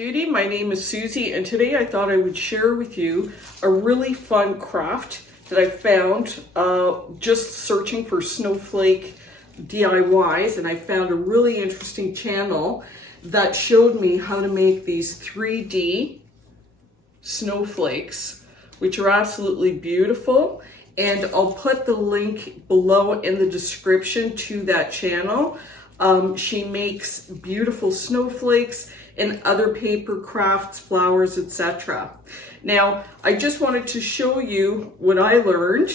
Duty. My name is Susie, and today I thought I would share with you a really fun craft that I found just searching for snowflake DIYs, and I found a really interesting channel that showed me how to make these 3D snowflakes, which are absolutely beautiful. And I'll put the link below in the description to that channel. She makes beautiful snowflakes and other paper crafts, flowers, etc. Now, I just wanted to show you what I learned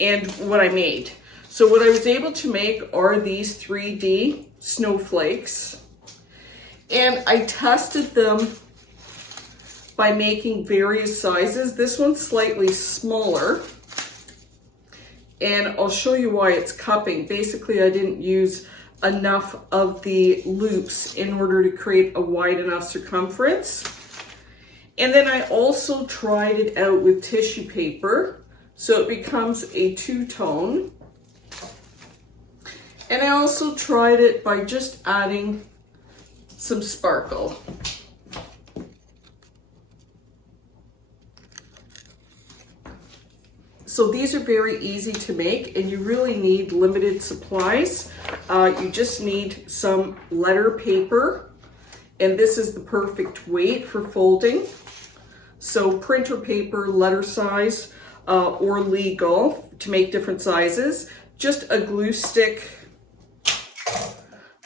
and what I made. So what I was able to make are these 3D snowflakes, and I tested them by making various sizes. This one's slightly smaller, and I'll show you why it's cupping. Basically, I didn't use enough of the loops in order to create a wide enough circumference. And then I also tried it out with tissue paper, so it becomes a two-tone. And I also tried it by just adding some sparkle. So these are very easy to make, and you really need limited supplies. You just need some letter paper, and this is the perfect weight for folding. So printer paper, letter size, or legal to make different sizes. Just a glue stick,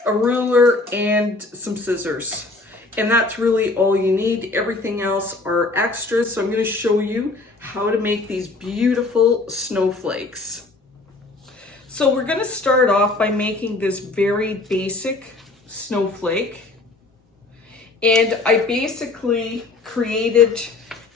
a ruler, and some scissors. And that's really all you need. Everything else are extras. So I'm going to show you how to make these beautiful snowflakes. So we're going to start off by making this very basic snowflake. And I basically created,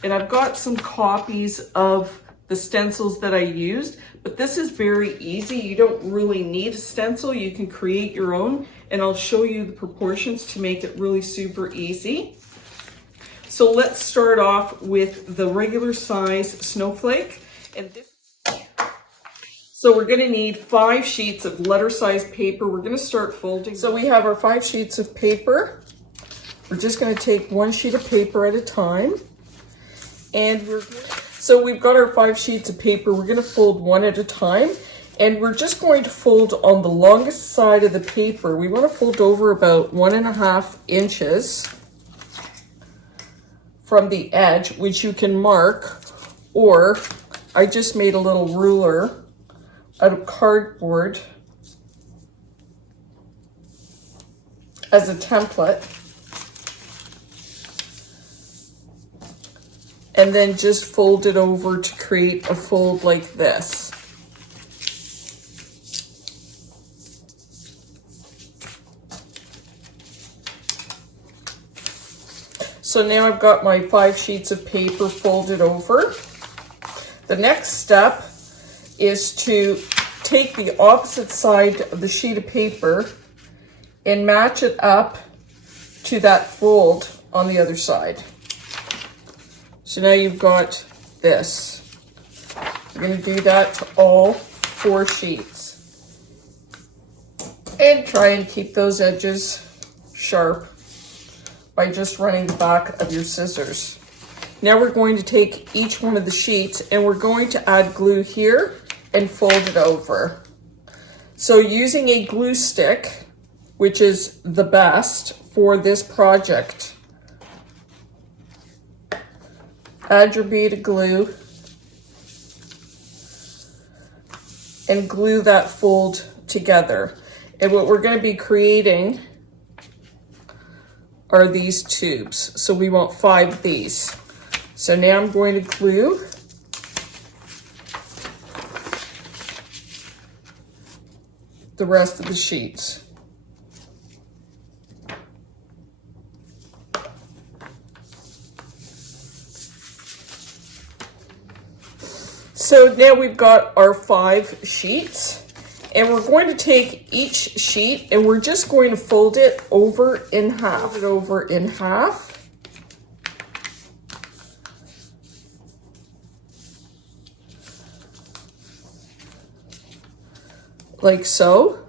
and I've got some copies of the stencils that I used, but this is very easy. You don't really need a stencil. You can create your own, and I'll show you the proportions to make it really super easy. So let's start off with the regular size snowflake. So we're gonna need 5 sheets of letter size paper. We're gonna start folding. So we have our 5 sheets of paper. We're just gonna take 1 sheet of paper at a time. And so we've got our 5 sheets of paper. We're gonna fold one at a time. And we're just going to fold on the longest side of the paper. We wanna fold over about 1.5 inches from the edge, which you can mark, or I just made a little ruler out of cardboard as a template, and then just fold it over to create a fold like this. So now I've got my 5 sheets of paper folded over. The next step is to take the opposite side of the sheet of paper and match it up to that fold on the other side. So now you've got this. You're going to do that to all 4 sheets. And try and keep those edges sharp by just running the back of your scissors. Now we're going to take each one of the sheets and we're going to add glue here and fold it over. So using a glue stick, which is the best for this project, add your bead of glue and glue that fold together. And what we're going to be creating are these tubes. So we want 5 of these. So now I'm going to glue the rest of the sheets. So now we've got our 5 sheets. And we're going to take each sheet and we're just going to fold it over in half. Fold it over in half. Like so.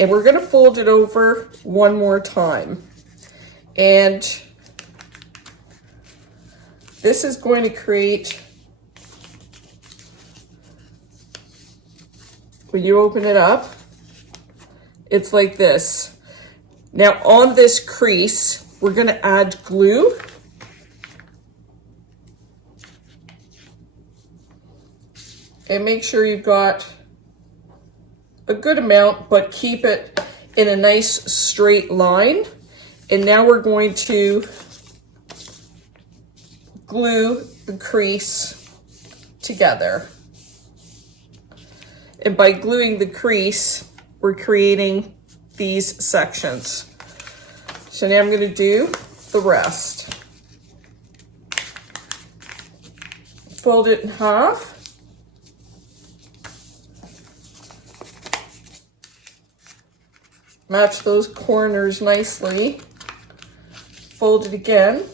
And we're going to fold it over one more time. And This is going to create, when you open it up, it's like this. Now on this crease, we're going to add glue. And make sure you've got a good amount, but keep it in a nice straight line. And now we're going to glue the crease together. And by gluing the crease, we're creating these sections. So now I'm going to do the rest. Fold it in half. Match those corners nicely. Fold it again.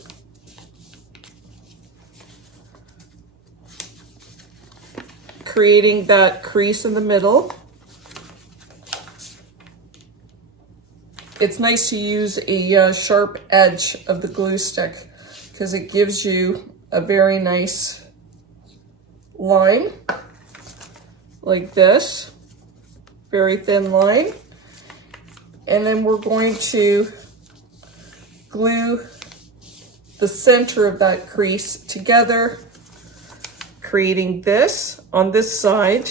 Creating that crease in the middle. It's nice to use a sharp edge of the glue stick because it gives you a very nice line like this, very thin line. And then we're going to glue the center of that crease together, creating this on this side,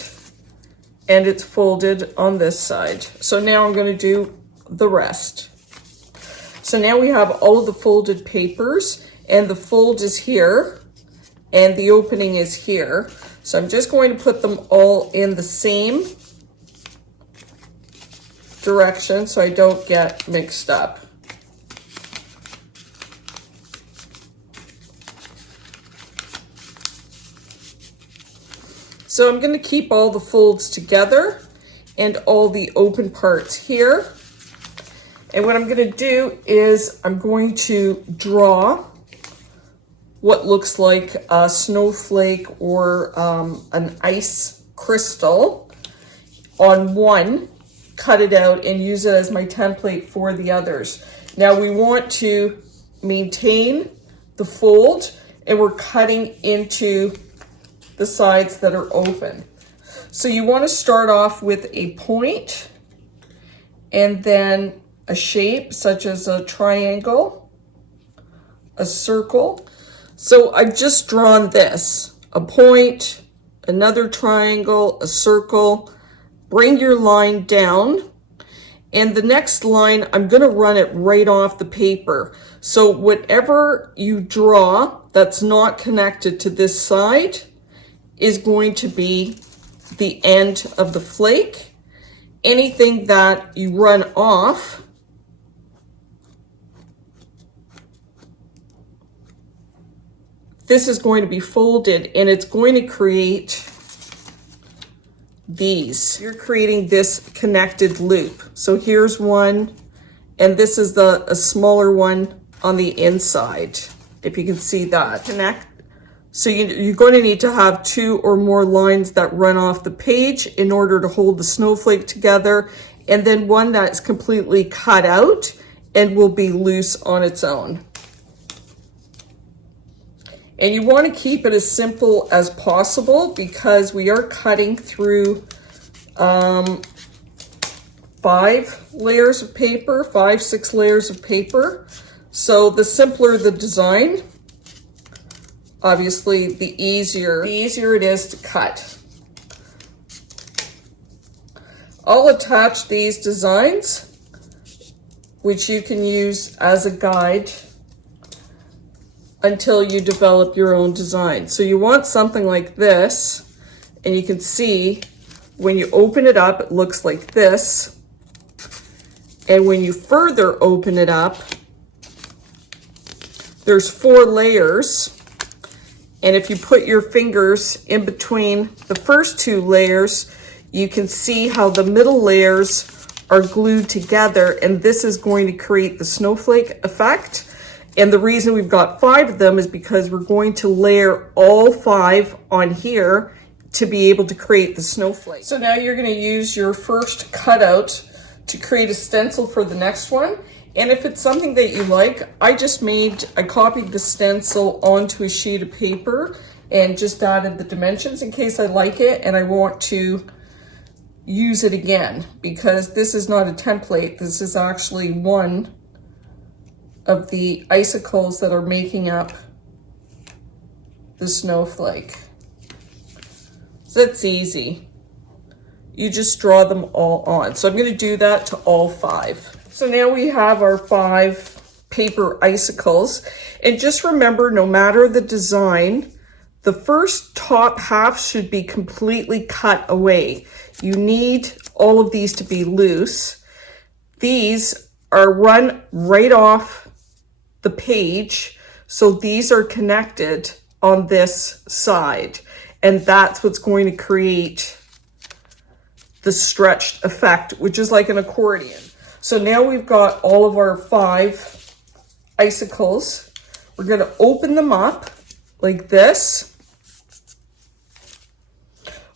and it's folded on this side. So now I'm going to do the rest. So now we have all of the folded papers, and the fold is here, and the opening is here. So I'm just going to put them all in the same direction so I don't get mixed up. So I'm going to keep all the folds together and all the open parts here. And what I'm going to do is I'm going to draw what looks like a snowflake or an ice crystal on one, cut it out and use it as my template for the others. Now we want to maintain the fold, and we're cutting into the sides that are open. So you want to start off with a point and then a shape such as a triangle, a circle. So I've just drawn this, a point, another triangle, a circle. Bring your line down, and the next line, I'm going to run it right off the paper. So whatever you draw that's not connected to this side is going to be the end of the flake. Anything that you run off this is going to be folded, and it's going to create these. You're creating this connected loop. So here's one, and this is a smaller one on the inside, if you can see that. Connect. So you're going to need to have 2 or more lines that run off the page in order to hold the snowflake together, and then one that's completely cut out and will be loose on its own. And you want to keep it as simple as possible because we are cutting through 5 layers of paper, 5-6 layers of paper. So the simpler the design, obviously the easier it is to cut. I'll attach these designs, which you can use as a guide until you develop your own design. So you want something like this, and you can see when you open it up, it looks like this. And when you further open it up, there's 4 layers. And if you put your fingers in between the first 2 layers, you can see how the middle layers are glued together, and this is going to create the snowflake effect. And the reason we've got 5 of them is because we're going to layer all 5 on here to be able to create the snowflake. So now you're going to use your first cutout to create a stencil for the next one. And if it's something that you like, I copied the stencil onto a sheet of paper and just added the dimensions in case I like it and I want to use it again, because this is not a template. This is actually one of the icicles that are making up the snowflake. So that's easy. You just draw them all on. So I'm going to do that to all 5. So now we have our 5 paper icicles. And just remember, no matter the design, the first top half should be completely cut away. You need all of these to be loose. These are run right off the page, so these are connected on this side, and that's what's going to create the stretched effect, which is like an accordion. So now we've got all of our 5 icicles. We're going to open them up like this.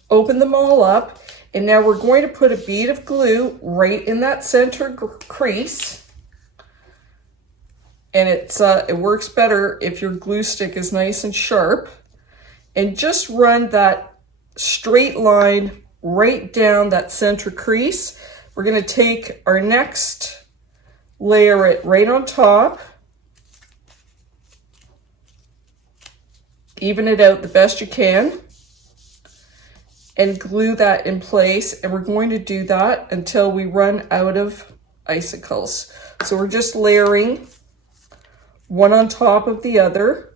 Open them all up, and now we're going to put a bead of glue right in that center crease. And it works better if your glue stick is nice and sharp. And just run that straight line right down that center crease. We're going to take our next, layer it right on top. Even it out the best you can. And glue that in place, and we're going to do that until we run out of icicles. So we're just layering one on top of the other.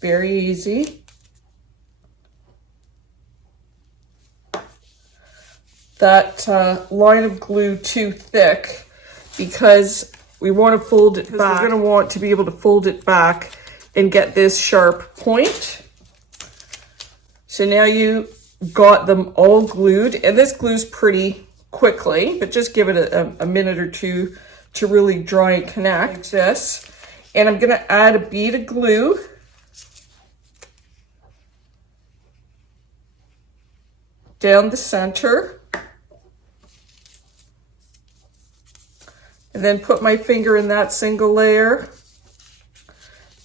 Very easy. That line of glue too thick, because we want to fold it back. We're going to want to be able to fold it back and get this sharp point. So now you got them all glued, and this glues pretty quickly, but just give it a minute or two to really dry and connect like this. And I'm going to add a bead of glue. Down the center. And then put my finger in that single layer.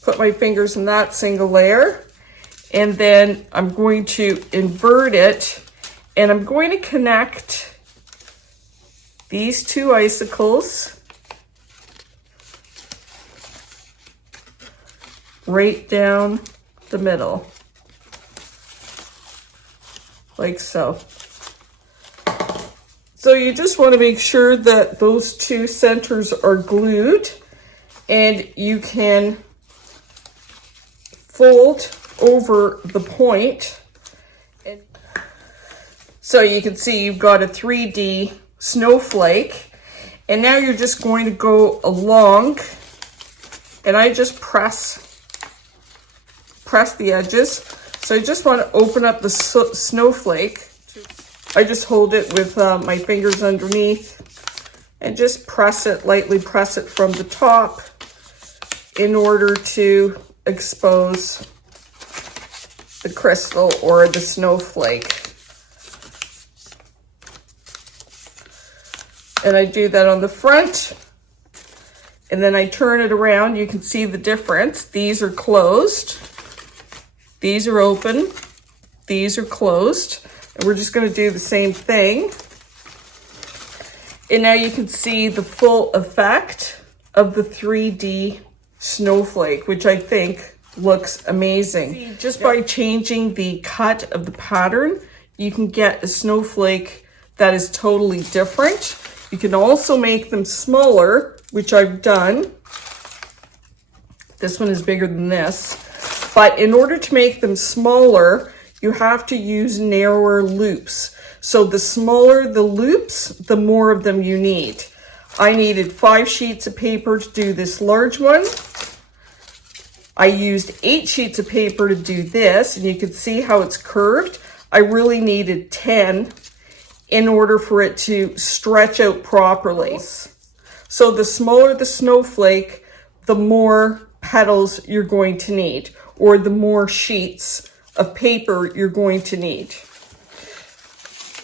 Put my fingers in that single layer, and then I'm going to invert it, and I'm going to connect these 2 icicles right down the middle, like so. So you just want to make sure that those 2 centers are glued, and you can fold over the point. And so you can see you've got a 3D snowflake, and now you're just going to go along, and I just press the edges. So I just want to open up the snowflake. I just hold it with my fingers underneath and just press it, lightly press it from the top in order to expose the crystal or the snowflake. And I do that on the front, and then I turn it around. You can see the difference. These are closed, these are open, these are closed, and we're just going to do the same thing. And now you can see the full effect of the 3D snowflake, which I think looks amazing. See, just by changing the cut of the pattern, you can get a snowflake that is totally different. You can also make them smaller, which I've done. This one is bigger than this. But in order to make them smaller, you have to use narrower loops. So the smaller the loops, the more of them you need. I needed 5 sheets of paper to do this large one. I used 8 sheets of paper to do this, and you can see how it's curved. I really needed 10 in order for it to stretch out properly. So the smaller the snowflake, the more petals you're going to need, or the more sheets of paper you're going to need.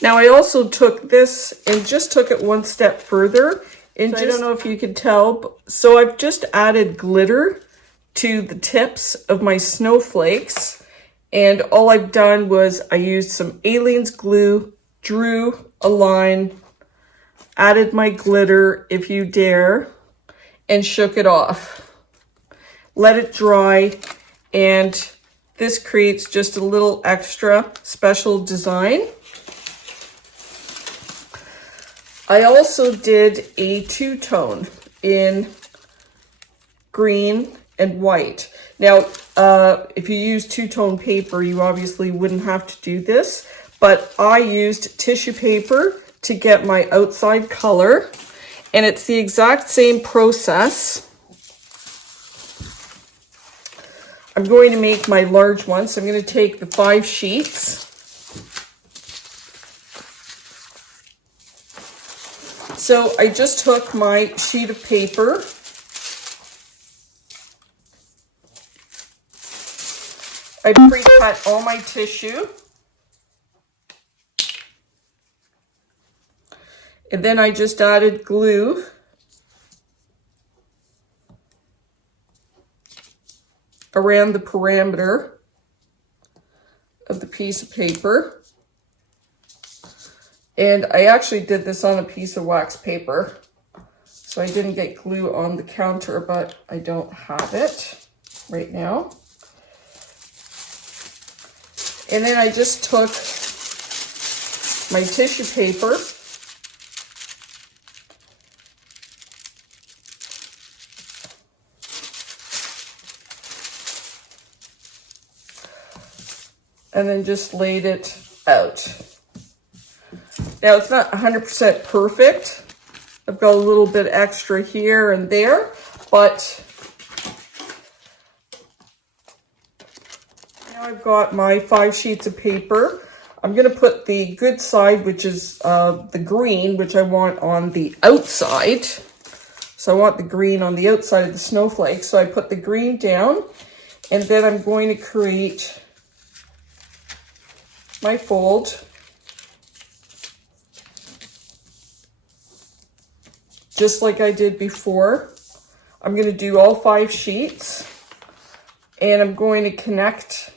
Now I also took this and just took it one step further. And I don't know if you can tell, so I've just added glitter to the tips of my snowflakes. And all I've done was I used some Aleene's glue, drew a line, added my glitter, if you dare, and shook it off. Let it dry, and this creates just a little extra special design. I also did a two-tone in green and white. Now, if you use two-tone paper, you obviously wouldn't have to do this, but I used tissue paper to get my outside color, and it's the exact same process. I'm going to make my large one, so I'm going to take the 5 sheets. So I just took my sheet of paper, I pre-cut all my tissue, and then I just added glue around the perimeter of the piece of paper. And I actually did this on a piece of wax paper, so I didn't get glue on the counter, but I don't have it right now. And then I just took my tissue paper and then just laid it out. Now, it's not 100% perfect. I've got a little bit extra here and there, but now I've got my 5 sheets of paper. I'm going to put the good side, which is the green, which I want on the outside. So I want the green on the outside of the snowflake. So I put the green down, and then I'm going to create my fold. Just like I did before. I'm going to do all 5 sheets, and I'm going to connect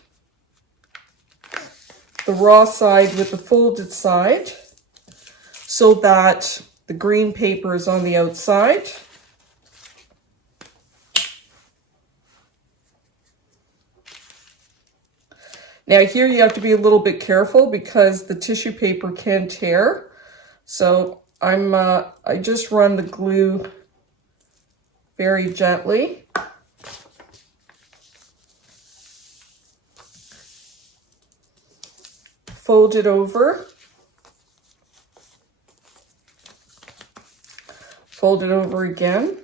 the raw side with the folded side so that the green paper is on the outside. Now here you have to be a little bit careful because the tissue paper can tear. So I just run the glue very gently. Fold it over. Fold it over again.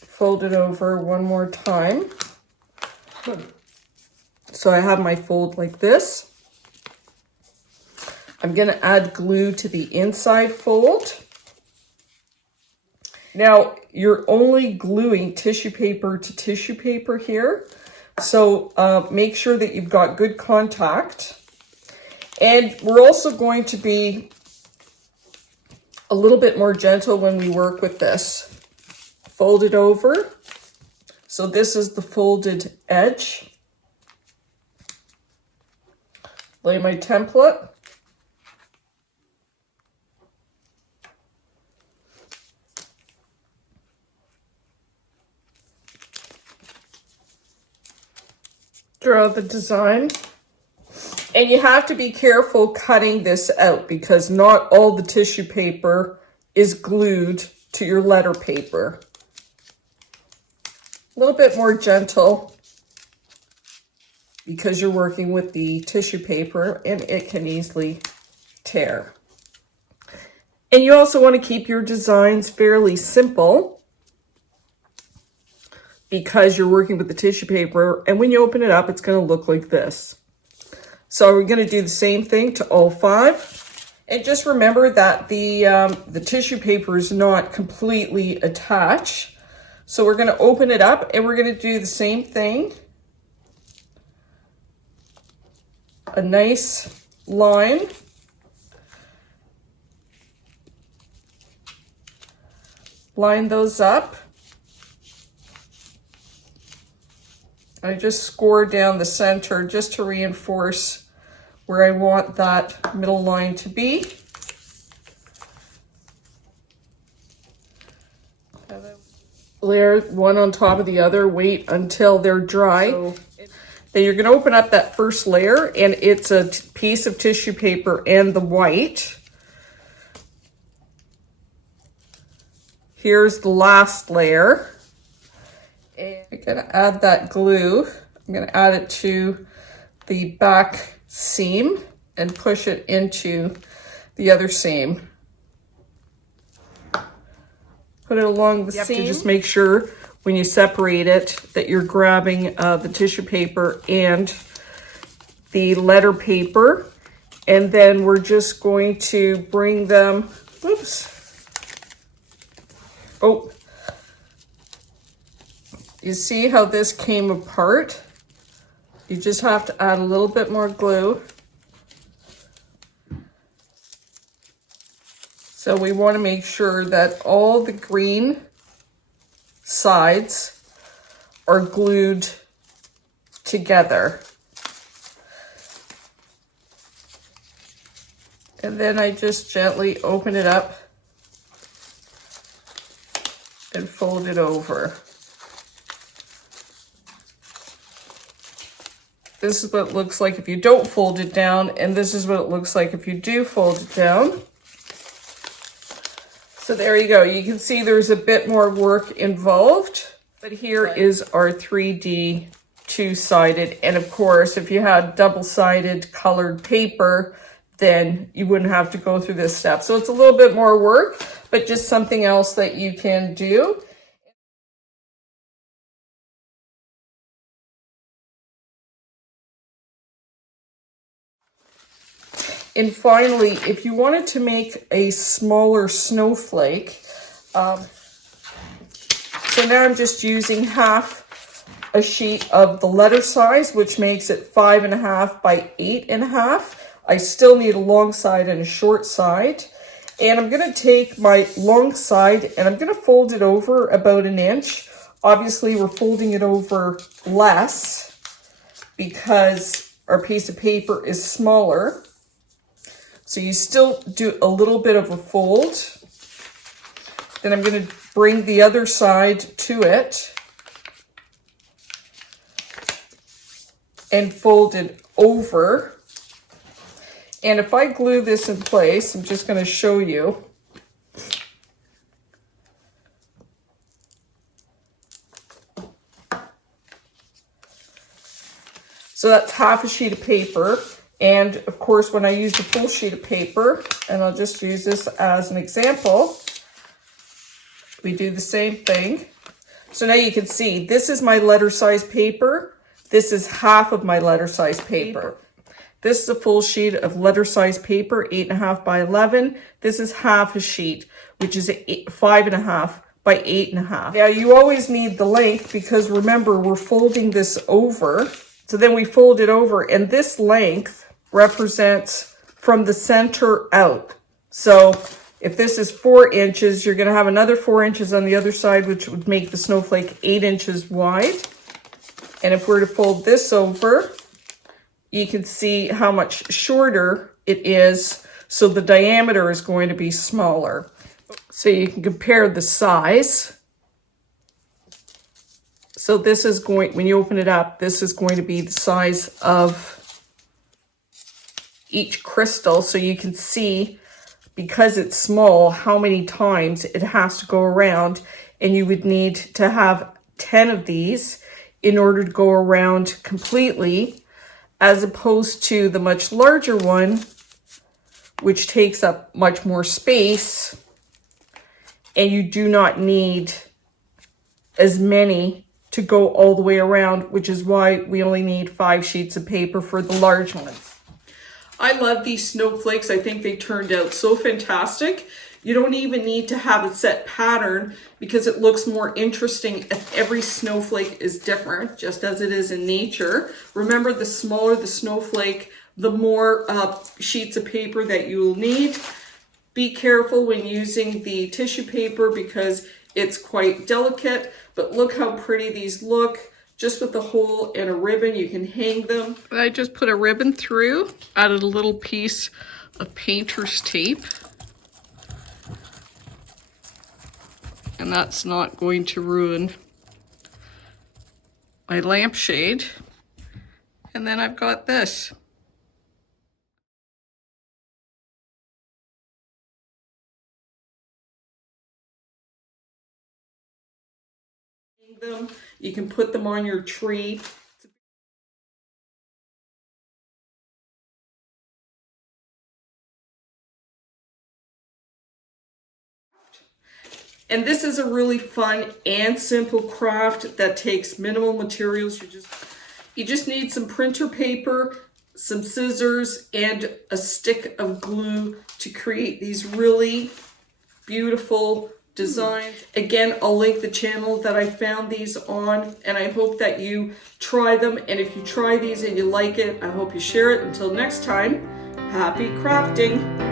Fold it over one more time. So I have my fold like this. I'm going to add glue to the inside fold. Now, you're only gluing tissue paper to tissue paper here. So make sure that you've got good contact. And we're also going to be a little bit more gentle when we work with this. Fold it over. So this is the folded edge. Lay my template. Draw the design. And you have to be careful cutting this out because not all the tissue paper is glued to your letter paper. A little bit more gentle because you're working with the tissue paper and it can easily tear. And you also want to keep your designs fairly simple because you're working with the tissue paper, and when you open it up, it's going to look like this. So we're going to do the same thing to all 5. And just remember that the tissue paper is not completely attached. So we're gonna open it up and we're gonna do the same thing. A nice line. Line those up. I just score down the center just to reinforce where I want that middle line to be. Layer one on top of the other, wait until they're dry. Then you're going to open up that first layer, and it's a piece of tissue paper and the white. Here's the last layer. And I'm going to add that glue. I'm going to add it to the back seam and push it into the other seam. Put it along the seam. You have to just make sure when you separate it that you're grabbing the tissue paper and the letter paper. And then we're just going to bring them, oops. Oh, you see how this came apart? You just have to add a little bit more glue. So we want to make sure that all the green sides are glued together. And then I just gently open it up and fold it over. This is what it looks like if you don't fold it down, and this is what it looks like if you do fold it down. So there you go. You can see there's a bit more work involved, but here is our 3D two-sided. And of course, if you had double-sided colored paper, then you wouldn't have to go through this step. So it's a little bit more work, but just something else that you can do. And finally, if you wanted to make a smaller snowflake, so now I'm just using half a sheet of the letter size, which makes it 5.5 by 8.5. I still need a long side and a short side. And I'm going to take my long side and I'm going to fold it over about 1 inch. Obviously, we're folding it over less because our piece of paper is smaller. So you still do a little bit of a fold. Then I'm going to bring the other side to it and fold it over. And if I glue this in place, I'm just going to show you. So that's half a sheet of paper. And of course, when I use the full sheet of paper, and I'll just use this as an example, we do the same thing. So now you can see, this is my letter size paper. This is half of my letter size paper. This is a full sheet of letter size paper, 8.5 by 11. This is half a sheet, which is 5.5 by 8.5. Now you always need the length because remember, we're folding this over. So then we fold it over, and this length represents from the center out. So if this is 4 inches, you're going to have another 4 inches on the other side, which would make the snowflake 8 inches wide. And if we're to fold this over, you can see how much shorter it is. So the diameter is going to be smaller. So you can compare the size. So this is going, when you open it up, this is going to be the size of each crystal. So you can see, because it's small, how many times it has to go around. And you would need to have 10 of these in order to go around completely, as opposed to the much larger one, which takes up much more space. And you do not need as many to go all the way around, which is why we only need 5 sheets of paper for the large ones. I love these snowflakes. I think they turned out so fantastic. You don't even need to have a set pattern because it looks more interesting if every snowflake is different, just as it is in nature. Remember, the smaller the snowflake, the more sheets of paper that you will need. Be careful when using the tissue paper because it's quite delicate, but look how pretty these look. Just with a hole and a ribbon, you can hang them. I just put a ribbon through, added a little piece of painter's tape. And that's not going to ruin my lampshade. And then I've got this. You can put them on your tree. And this is a really fun and simple craft that takes minimal materials. You just need some printer paper, some scissors, and a stick of glue to create these really beautiful designs. Again, I'll link the channel that I found these on, and I hope that you try them. And if you try these and you like it, I hope you share it. Until next time, happy crafting.